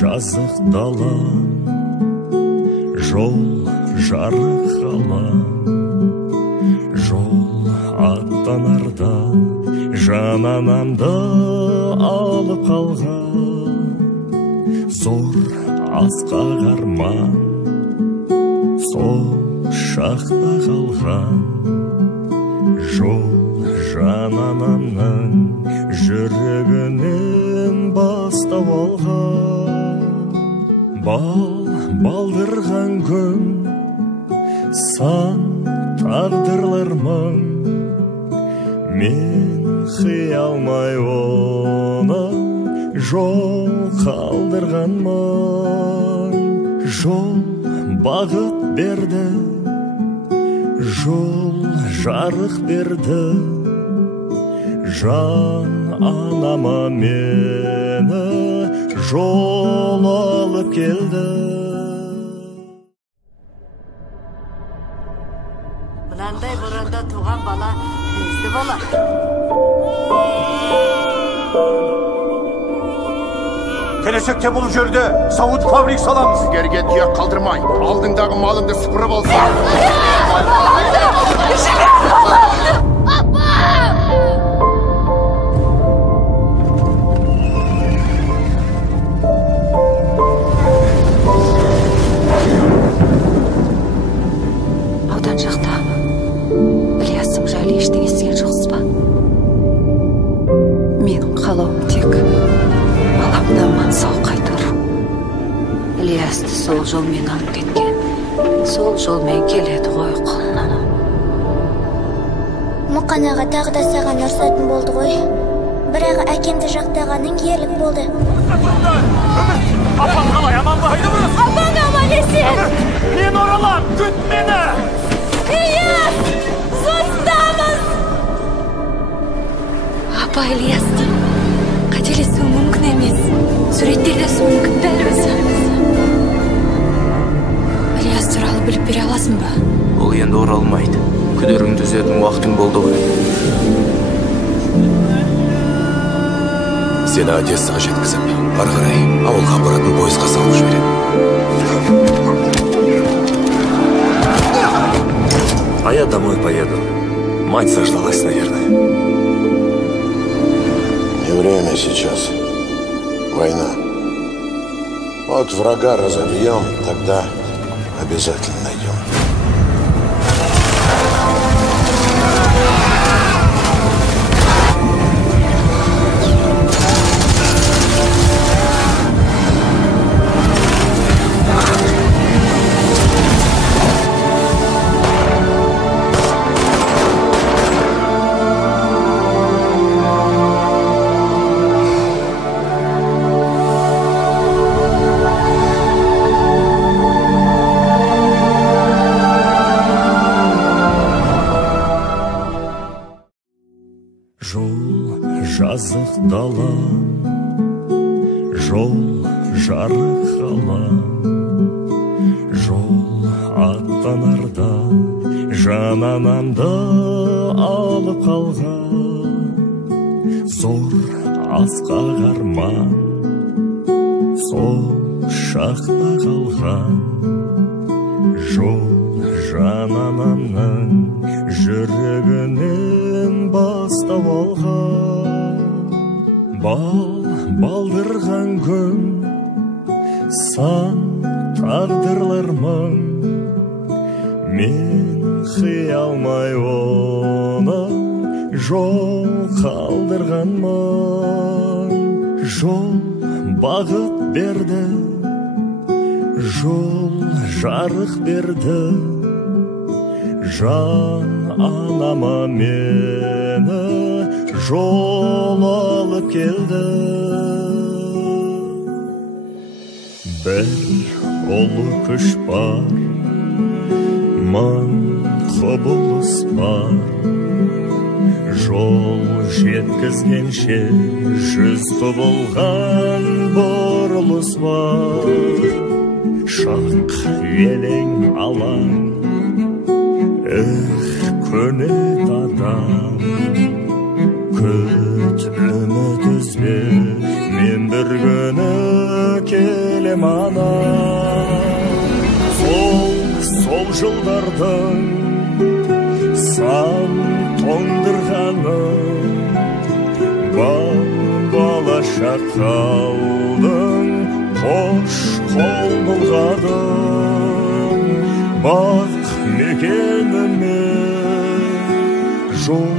жазық дала, жол жарық алаң, жол аттанарда жан анамды алып қалған, зор асқақ арман сол шақта қалған, жол жан анамның жүрегінен бастап алған. Балдырған күн сан тағдырлар мың, мен қиялмай оны жол қалдырғанмын. Жол бағыт берді, жол жарық берді, жан анама мені жол алып келді. Мынандай боранда туған бала несі болады? Келешекте бұл жерде сауыт фабрик саламыз. Сіздерге тұяқ қалдырмай, алдыңдағы малыңды сыпырып алсын. Аудан жақта Ілиястың жайлы ештеңе естіген жоқсыз ба? Менің қалауым тек баламды аман сау қайтару. Ілиясты сол жолмен алып кеткен, сол жолмен келеді ғой құлыным. Мұқан аға тағы да саған ұрсатын болды ғой. Бірақ әкемді жақтағаның ерлік болды. Апаң қалай, аман ба? Апаң аман есен. Мен оралам, күт мені! Ілияс! Состамыз! Апа, Ілиясты қателесуі мүмкін емес. Суреттердесуі мүмкін дәл өзі. Ілияс туралы біліп бере аласың ба? Ол енді оралмайды. Күдеріңді үзетін уақытың болды ғой. Сені Одессаға жеткізіп, ары қарай ауылға апаратын пойызға салып жібереді. А я домой поеду. Мать заждалась, наверное. Не время сейчас. Война. Вот врага разобьем, тогда обязательно найдем. Жазық дала, жол жарық алаң, жол аттанарда жан анамды алып қалған, зор асқақ арман сол шақта қалған, жол жан анамның жүрегінен бастап алған. Балдырған күн сан тағдырлар мың, мен қиялмай оны жол қалдырғанмын. Жол бағыт берді, жол жарық берді, жан анама мені жол алып келді. Бір ұлы күш бар, мың құбылыс бар, жол жеткізгенше жүз құбылған бұрылыс бар. Шақ елең алаң, көнет адам, күт үміт үзбе, мен бір күні келем ана. Сол жылдардың сан тоңдырғаны, бала шақалдың қош қол бұлғадың. Бақ мекеніме жол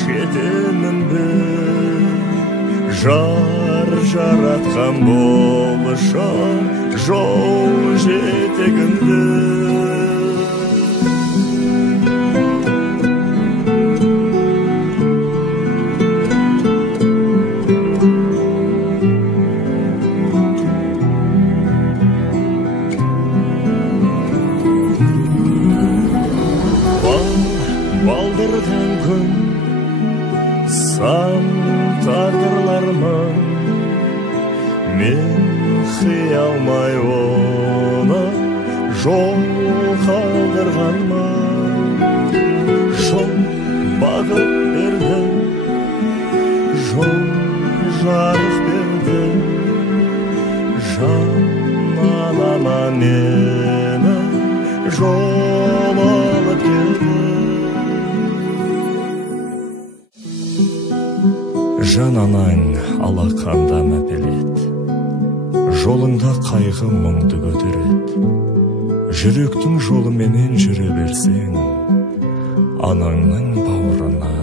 жетемін бе, жар жаратқан болышам жол жетегінде. Балдырған күн сан тағдырлармын, мен қиялмай оны жол қалдырғанмын. Жол бағып берді, жол жарық берді, жан анама мені жол алып келді. Жан анаң алақанда мәпелет, жолыңда қайғы мұңды көтерет. Жүректің жолыменен жүре берсең, анаңның бауырына